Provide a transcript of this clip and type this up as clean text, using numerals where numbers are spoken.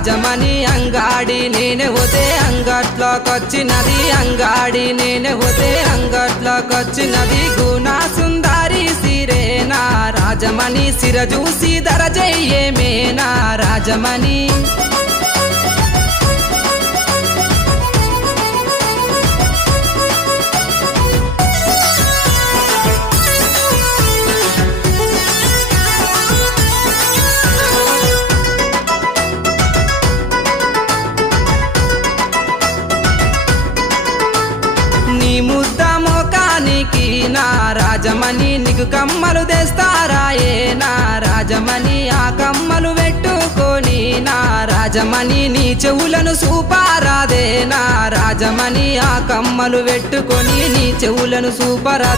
రాజమణి అంగాడి నేనే పోతే అంగట్లోకొచ్చినది అంగాడి నేనే పోతే అంగట్లోకొచ్చినది గుణ సుందరి సిరేనా రాజమణి సిర చూసి దరజయ్యేమేనా రాజమణి నీ ముద్ద మోకానికి నా రాజమణి నీకు కమ్మలు తెస్తారా ఏ నా రాజమణి ఆ కమ్మలు పెట్టుకొని నా రాజమణి నీ చెవులను చూపారాదే నా రాజమణి ఆ కమ్మలు పెట్టుకొని నీ చెవులను చూపరా